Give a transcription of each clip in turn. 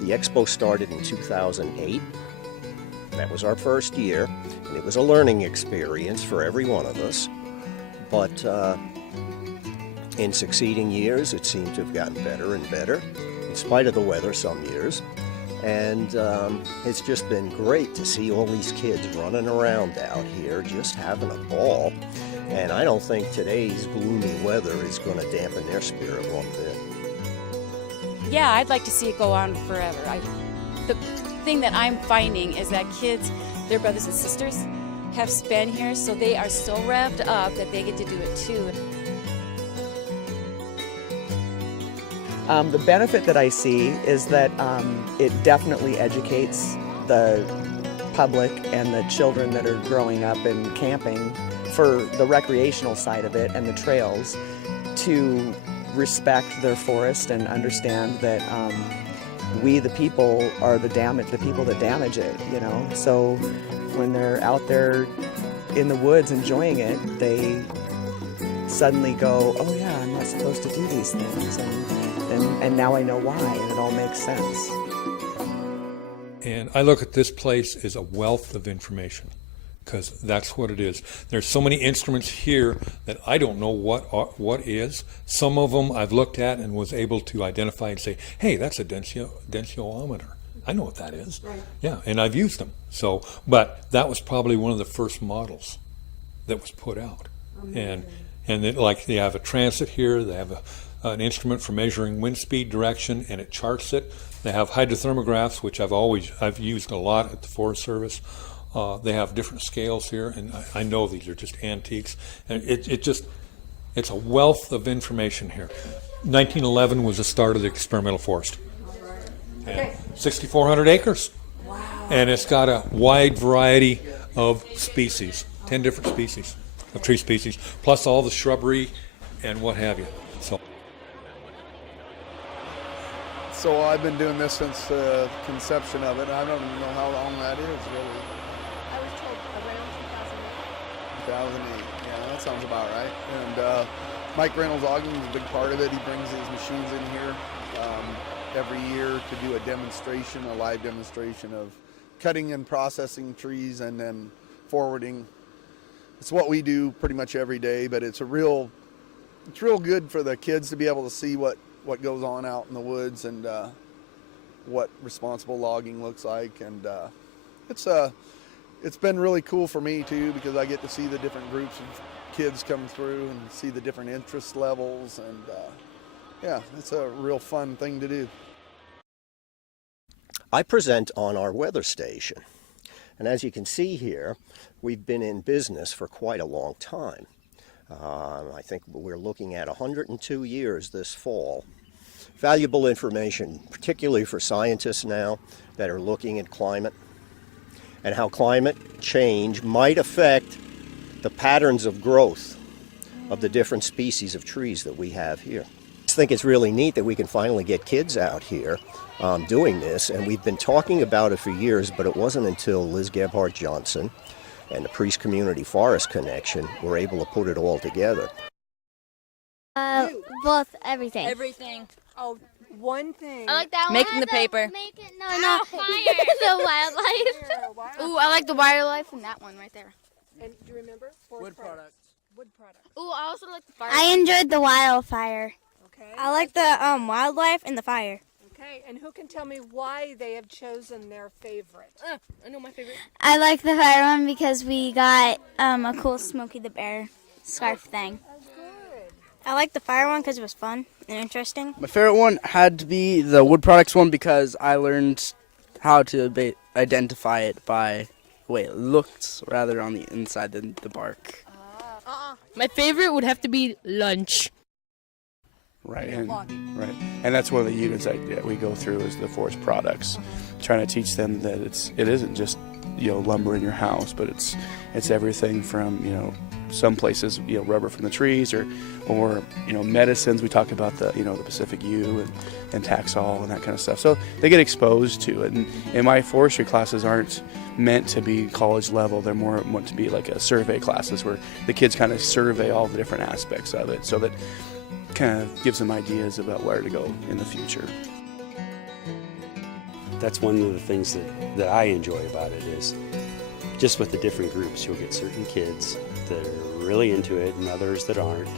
The expo started in 2008. That was our first year, and it was a learning experience for every one of us. But in succeeding years, it seemed to have gotten better and better, in spite of the weather some years. And it's just been great to see all these kids running around out here, just having a ball. And I don't think today's gloomy weather is going to dampen their spirit one bit. Yeah, I'd like to see it go on forever. The thing that I'm finding is that kids, their brothers and sisters, have spent here, so they are so revved up that they get to do it too. The benefit that I see is that it definitely educates the public and the children that are growing up and camping for the recreational side of it and the trails to respect their forest and understand that we, the people, are the people that damage it, you know. So when they're out there in the woods enjoying it, they suddenly go, oh yeah, I'm not supposed to do these things, and now I know why, and it all makes sense. And I look at this place as a wealth of information, because that's what it is. There's so many instruments here that I don't know what is. Some of them I've looked at and was able to identify and say, hey, that's a densitometer. I know what that is. Right. Yeah, and I've used them. So, but that was probably one of the first models that was put out. Amazing. And it, like, they have a transit here, they have an instrument for measuring wind speed direction, and it charts it. They have hydrothermographs, which I've used a lot at the Forest Service. They have different scales here, and I know these are just antiques. And it's a wealth of information here. 1911 was the start of the experimental forest. Okay. 6,400 acres. Wow. And it's got a wide variety of species, 10 different species of tree species, plus all the shrubbery and what have you. So I've been doing this since the conception of it. I don't even know how long that is, really. I was told around 2008. Yeah, that sounds about right. And Mike Reynolds logging is a big part of it. He brings his machines in here every year to do a demonstration, a live demonstration of cutting and processing trees and then forwarding. It's what we do pretty much every day, but it's real good for the kids to be able to see what goes on out in the woods and what responsible logging looks like. And it's been really cool for me too, because I get to see the different groups of kids come through and see the different interest levels, and yeah, it's a real fun thing to do. I present on our weather station, and as you can see here, we've been in business for quite a long time. I think we're looking at 102 years this fall. Valuable information, particularly for scientists now that are looking at climate and how climate change might affect the patterns of growth of the different species of trees that we have here. I think it's really neat that we can finally get kids out here doing this, and we've been talking about it for years, but it wasn't until Liz Gebhardt Johnson and the Priest Community Forest Connection were able to put it all together. Both, everything. Everything. Oh, one thing. I like that one. Making the paper. No, fire. The wildlife. Ooh, I like the wildlife and that one right there. And do you remember? Wood products. Wood products. Ooh, I also like the fire. I enjoyed the wildfire. Okay. I like the wildlife and the fire. Okay, and who can tell me why they have chosen their favorite? I know my favorite. I like the fire one because we got a cool Smokey the Bear scarf thing. Good. I like the fire one because it was fun and interesting. My favorite one had to be the wood products one because I learned how to identify it by the way it looks rather on the inside than the bark. My favorite would have to be lunch. Right, and that's one of the units that we go through is the forest products, trying to teach them that it isn't just lumber in your house, but it's everything from some places, rubber from the trees, or medicines. We talk about the Pacific yew and Taxol and that kind of stuff. So they get exposed to it. And my forestry classes aren't meant to be college level. They're more meant to be like a survey classes where the kids kind of survey all the different aspects of it, so that kind of gives them ideas about where to go in the future. That's one of the things that I enjoy about it is just with the different groups. You'll get certain kids that are really into it and others that aren't.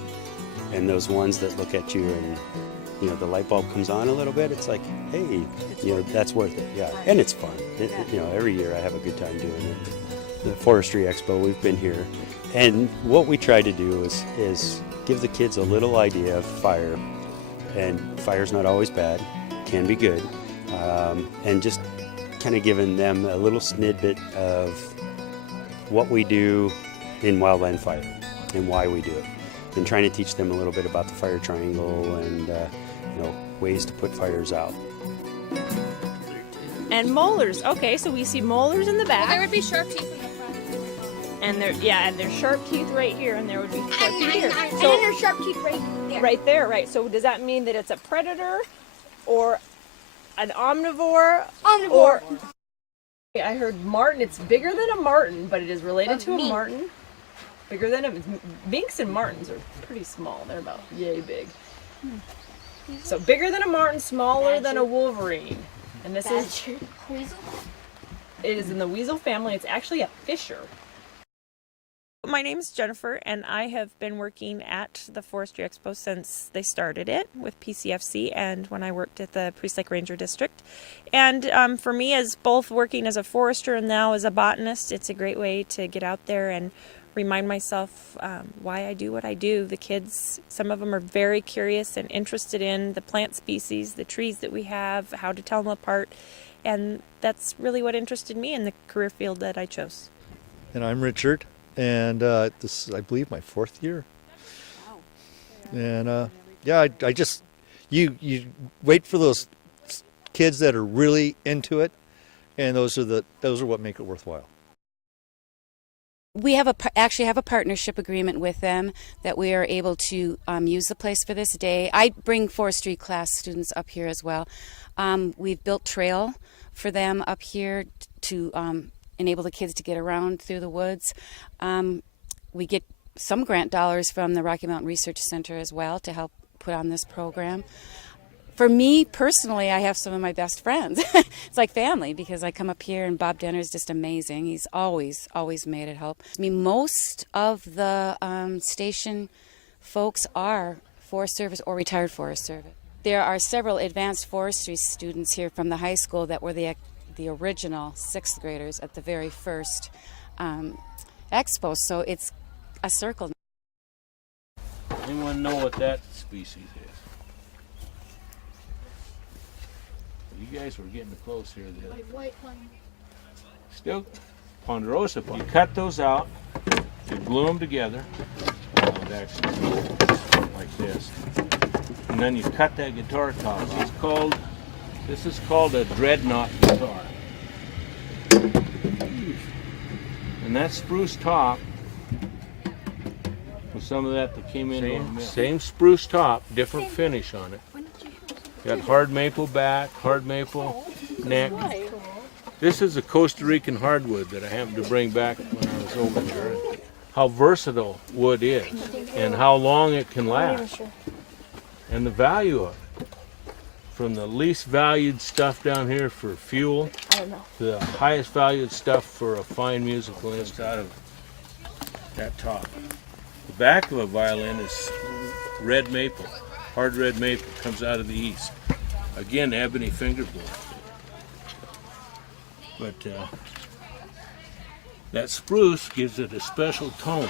And those ones that look at you and, the light bulb comes on a little bit, it's like, hey, that's worth it. Yeah, and it's fun. Every year I have a good time doing it. The Forestry Expo, we've been here. And what we try to do is give the kids a little idea of fire. And fire's not always bad, can be good. And just kind of giving them a little snippet of what we do in wildland fire and why we do it, and trying to teach them a little bit about the fire triangle and ways to put fires out. And molars. Okay, so we see molars in the back. There would be sharp teeth in the front. And there's sharp teeth right here, and there would be sharp teeth here. And then there's sharp teeth right there. Right there, right. So does that mean that it's a predator or an omnivore? Omnivore. I heard marten. It's bigger than a marten, but it is related to a marten. Bigger than a minks and martens are pretty small. They're about yay big. So bigger than a marten, smaller than a wolverine. And this is weasel. It is in the weasel family. It's actually a fisher. My name is Jennifer, and I have been working at the Forestry Expo since they started it with PCFC and when I worked at the Priest Lake Ranger District. And for me, as both working as a forester and now as a botanist, it's a great way to get out there and remind myself why I do what I do. The kids, some of them are very curious and interested in the plant species, the trees that we have, how to tell them apart. And that's really what interested me in the career field that I chose. And I'm Richard. And this is, I believe, my 4th year. Wow. And I just you wait for those kids that are really into it, and those are what make it worthwhile. We actually have a partnership agreement with them that we are able to use the place for this day. I bring forestry class students up here as well. We've built trail for them up here to enable the kids to get around through the woods. We get some grant dollars from the Rocky Mountain Research Center as well to help put on this program. For me personally, I have some of my best friends. It's like family because I come up here and Bob Denner's just amazing. He's always made it help. I mean, most of the station folks are Forest Service or retired Forest Service. There are several advanced forestry students here from the high school that were the original 6th graders at the very first expo, so it's a circle. Anyone know what that species is? You guys were getting close here. White one. Still ponderosa. You cut those out, you glue them together, like this, and then you cut that guitar top off. This is called a dreadnought guitar. And that spruce top, with some of that came in. Same spruce top, different finish on it. Got hard maple back, hard maple neck. This is a Costa Rican hardwood that I happened to bring back when I was over here. How versatile wood is and how long it can last. And the value of it. From the least valued stuff down here for fuel to the highest valued stuff for a fine musical instrument out of that top. The back of a violin is red maple. Hard red maple comes out of the east. Again, ebony fingerboard. But that spruce gives it a special tone.